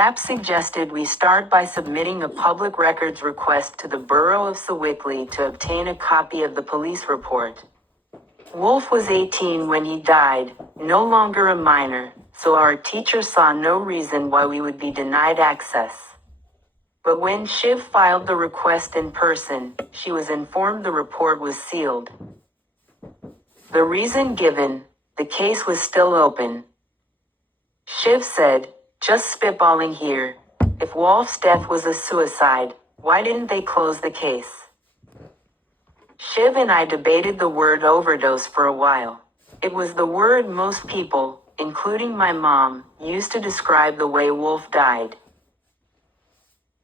Zapp suggested we start by submitting a public records request to the Borough of Sewickley to obtain a copy of the police report. Wolf was 18 when he died, no longer a minor, so our teacher saw no reason why we would be denied access. But when Shiv filed the request in person, she was informed the report was sealed. The reason given, the case was still open. Shiv said, "Just spitballing here, if Wolf's death was a suicide, why didn't they close the case?" Shiv and I debated the word overdose for a while. It was the word most people, including my mom, used to describe the way Wolf died.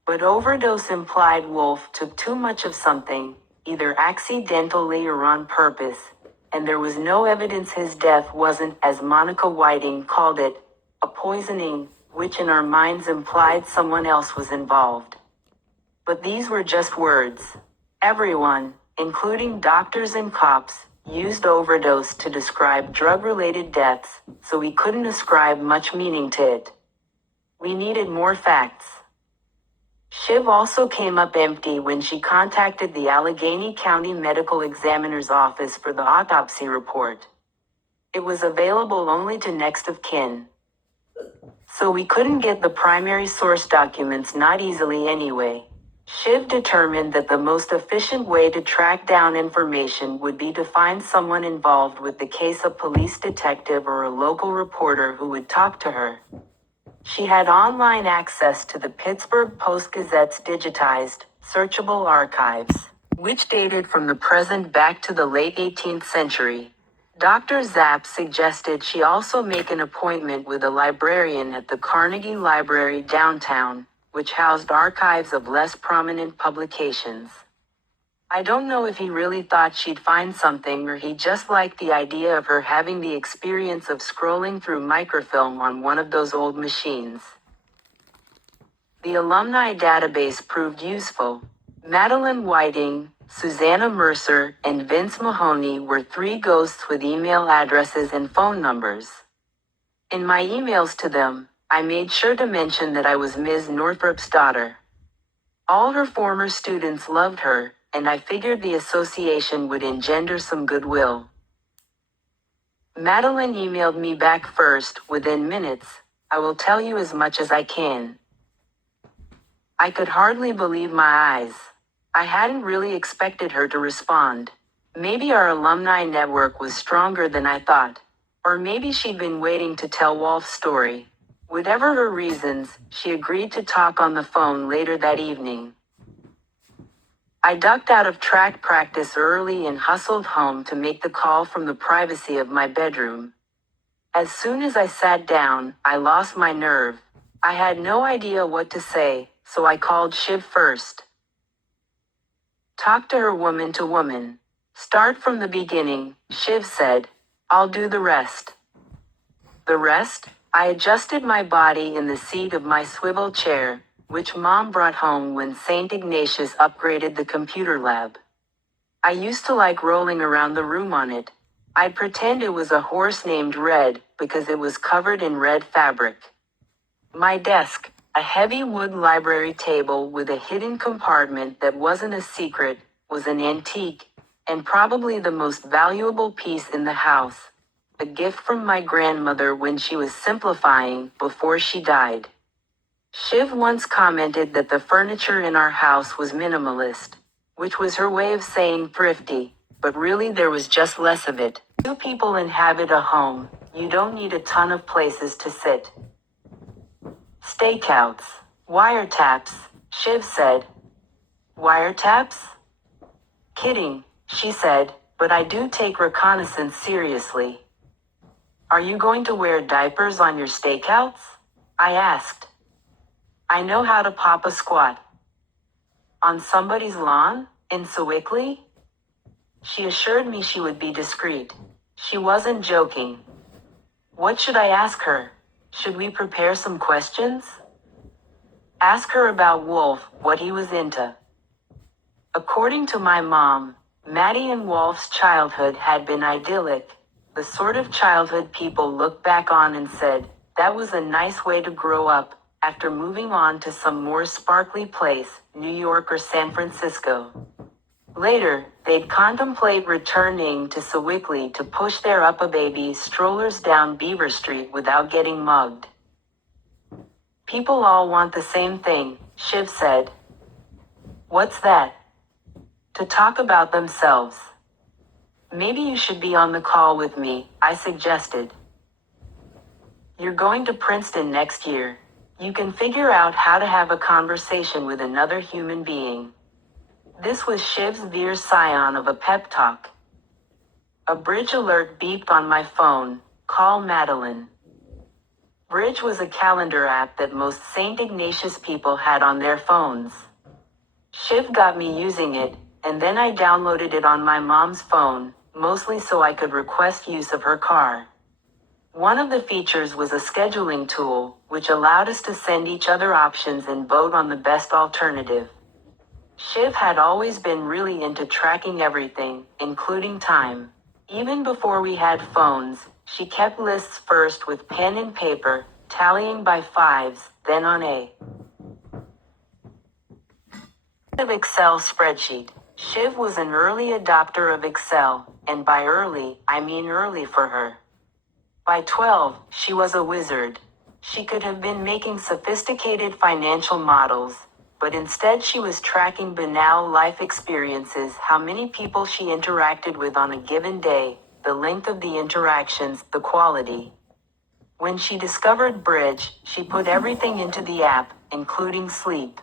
But overdose implied Wolf took too much of something, either accidentally or on purpose, and there was no evidence his death wasn't, as Monica Whiting called it, a poisoning, which in our minds implied someone else was involved. But these were just words. Everyone, including doctors and cops, used overdose to describe drug-related deaths, so we couldn't ascribe much meaning to it. We needed more facts. Shiv also came up empty when she contacted the Allegheny County Medical Examiner's Office for the autopsy report. It was available only to next of kin. So we couldn't get the primary source documents, not easily anyway. Shiv determined that the most efficient way to track down information would be to find someone involved with the case, a police detective or a local reporter who would talk to her. She had online access to the Pittsburgh Post-Gazette's digitized, searchable archives, which dated from the present back to the late 18th century. Dr. Zapp suggested she also make an appointment with a librarian at the Carnegie Library downtown, which housed archives of less prominent publications. I don't know if he really thought she'd find something or he just liked the idea of her having the experience of scrolling through microfilm on one of those old machines. The alumni database proved useful. Madeline Whiting, Susanna Mercer, and Vince Mahoney were 3 ghosts with email addresses and phone numbers. In my emails to them, I made sure to mention that I was Ms. Northrup's daughter. All her former students loved her, and I figured the association would engender some goodwill. Madeline emailed me back first, within minutes. "I will tell you as much as I can." I could hardly believe my eyes. I hadn't really expected her to respond. Maybe our alumni network was stronger than I thought. Or maybe she'd been waiting to tell Wolf's story. Whatever her reasons, she agreed to talk on the phone later that evening. I ducked out of track practice early and hustled home to make the call from the privacy of my bedroom. As soon as I sat down, I lost my nerve. I had no idea what to say, so I called Shiv first. "Talk to her woman to woman. Start from the beginning," Shiv said. "I'll do the rest." The rest? I adjusted my body in the seat of my swivel chair, which Mom brought home when St. Ignatius upgraded the computer lab. I used to like rolling around the room on it. I'd pretend it was a horse named Red, because it was covered in red fabric. My desk, a heavy wood library table with a hidden compartment that wasn't a secret, was an antique, and probably the most valuable piece in the house. A gift from my grandmother when she was simplifying before she died. Shiv once commented that the furniture in our house was minimalist, which was her way of saying thrifty, but really there was just less of it. 2 people inhabit a home, you don't need a ton of places to sit. Stakeouts. Wiretaps, Shiv said. Wiretaps? Kidding, she said, but I do take reconnaissance seriously. Are you going to wear diapers on your stakeouts? I asked. I know how to pop a squat. On somebody's lawn? In Sewickley? She assured me she would be discreet. She wasn't joking. What should I ask her? Should we prepare some questions? Ask her about Wolf, what he was into. According to my mom, Maddie and Wolf's childhood had been idyllic, the sort of childhood people look back on and said, that was a nice way to grow up, after moving on to some more sparkly place, New York or San Francisco. Later, they'd contemplate returning to Sewickley to push their Up-A-Baby strollers down Beaver Street without getting mugged. People all want the same thing, Shiv said. What's that? To talk about themselves. Maybe you should be on the call with me, I suggested. You're going to Princeton next year. You can figure out how to have a conversation with another human being. This was Shiv's Veer scion of a pep talk. A Bridge alert beeped on my phone. Call Madeline. Bridge was a calendar app that most St. Ignatius people had on their phones. Shiv got me using it, and then I downloaded it on my mom's phone, mostly so I could request use of her car. One of the features was a scheduling tool, which allowed us to send each other options and vote on the best alternative. Shiv had always been really into tracking everything, including time. Even before we had phones, she kept lists first with pen and paper, tallying by fives, then on a Excel spreadsheet. Shiv was an early adopter of Excel, and by early, I mean early for her. By 12, she was a wizard. She could have been making sophisticated financial models, but instead she was tracking banal life experiences, how many people she interacted with on a given day, the length of the interactions, the quality. When she discovered Bridge, she put everything into the app, including sleep.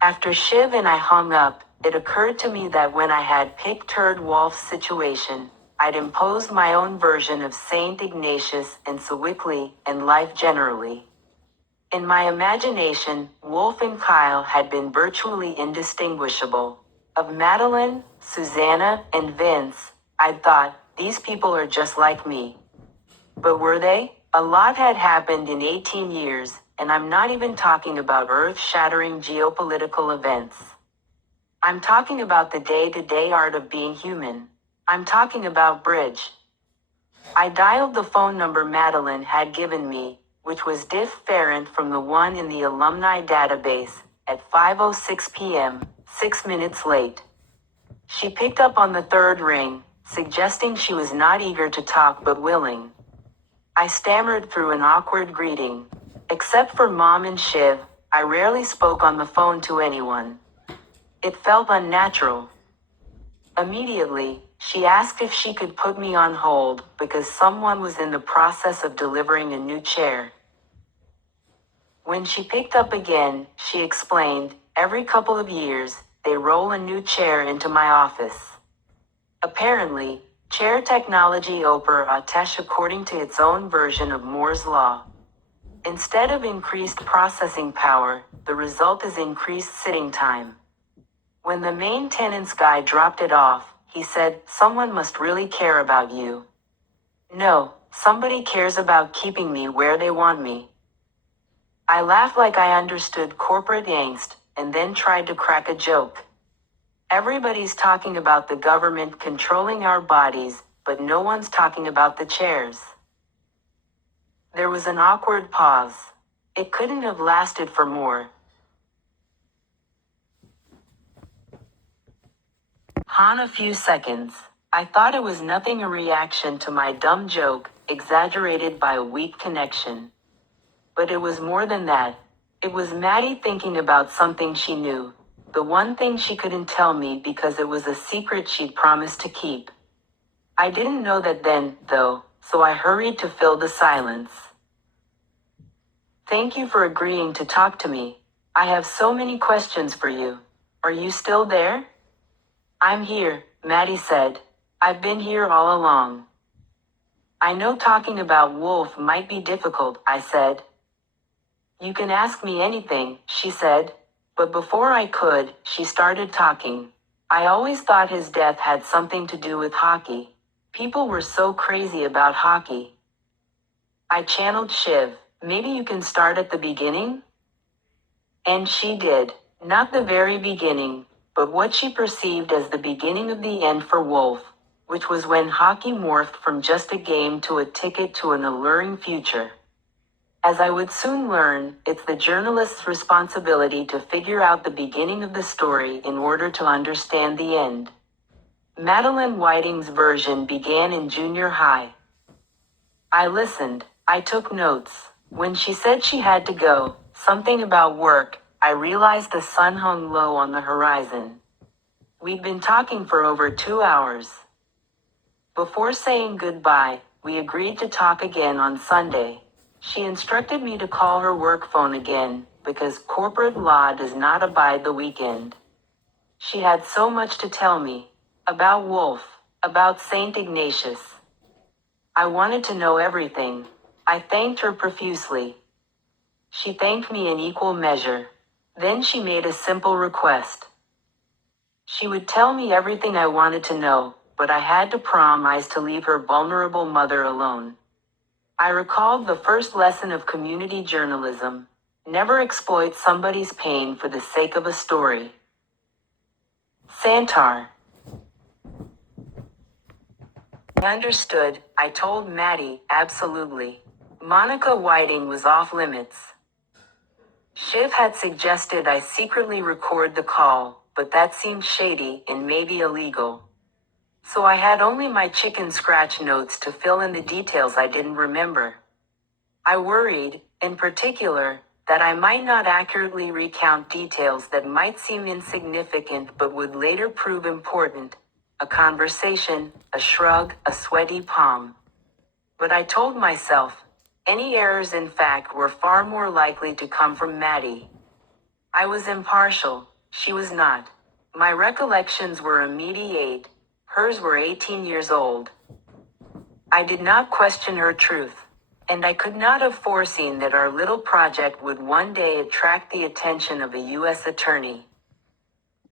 After Shiv and I hung up, it occurred to me that when I had picked Turd Wolf's situation, I'd imposed my own version of St. Ignatius and Sewickley and life generally. In my imagination, Wolf and Kyle had been virtually indistinguishable. Of Madeline, Susanna, and Vince, I'd thought, these people are just like me. But were they? A lot had happened in 18 years, and I'm not even talking about earth-shattering geopolitical events. I'm talking about the day-to-day art of being human. I'm talking about Bridge. I dialed the phone number Madeline had given me, which was different from the one in the alumni database, at 5:06 p.m., 6 minutes late. She picked up on the third ring, suggesting she was not eager to talk but willing. I stammered through an awkward greeting. Except for Mom and Shiv, I rarely spoke on the phone to anyone. It felt unnatural. Immediately, she asked if she could put me on hold because someone was in the process of delivering a new chair. When she picked up again, she explained, every couple of years, they roll a new chair into my office. Apparently, chair technology operates according to its own version of Moore's law. Instead of increased processing power, the result is increased sitting time. When the maintenance guy dropped it off, he said, someone must really care about you. No, somebody cares about keeping me where they want me. I laughed like I understood corporate angst, and then tried to crack a joke. Everybody's talking about the government controlling our bodies, but no one's talking about the chairs. There was an awkward pause. It couldn't have lasted for more. A few seconds. I thought it was nothing, a reaction to my dumb joke, exaggerated by a weak connection. But it was more than that. It was Maddie thinking about something she knew. The one thing she couldn't tell me because it was a secret she'd promised to keep. I didn't know that then, though, so I hurried to fill the silence. Thank you for agreeing to talk to me. I have so many questions for you. Are you still there? I'm here, Maddie said. I've been here all along. I know talking about Wolf might be difficult, I said. You can ask me anything, she said. But before I could, she started talking. I always thought his death had something to do with hockey. People were so crazy about hockey. I channeled Shiv. Maybe you can start at the beginning? And she did. Not the very beginning, but what she perceived as the beginning of the end for Wolf, which was when hockey morphed from just a game to a ticket to an alluring future. As I would soon learn, it's the journalist's responsibility to figure out the beginning of the story in order to understand the end. Madeline Whiting's version began in junior high. I listened. I took notes. When she said she had to go, something about work, I realized the sun hung low on the horizon. We'd been talking for over 2 hours. Before saying goodbye, we agreed to talk again on Sunday. She instructed me to call her work phone again, because corporate law does not abide the weekend. She had so much to tell me. About Wolf, about St. Ignatius. I wanted to know everything. I thanked her profusely. She thanked me in equal measure. Then she made a simple request. She would tell me everything I wanted to know, but I had to promise to leave her vulnerable mother alone. I recalled the first lesson of community journalism. Never exploit somebody's pain for the sake of a story. Santar. I understood. I told Maddie, absolutely. Monica Whiting was off limits. Shiv had suggested I secretly record the call, but that seemed shady and maybe illegal. So I had only my chicken scratch notes to fill in the details I didn't remember. I worried, in particular, that I might not accurately recount details that might seem insignificant but would later prove important. A conversation, a shrug, a sweaty palm. But I told myself, any errors in fact were far more likely to come from Maddie. I was impartial, she was not. My recollections were immediate, hers were 18 years old. I did not question her truth. And I could not have foreseen that our little project would one day attract the attention of a U.S. attorney.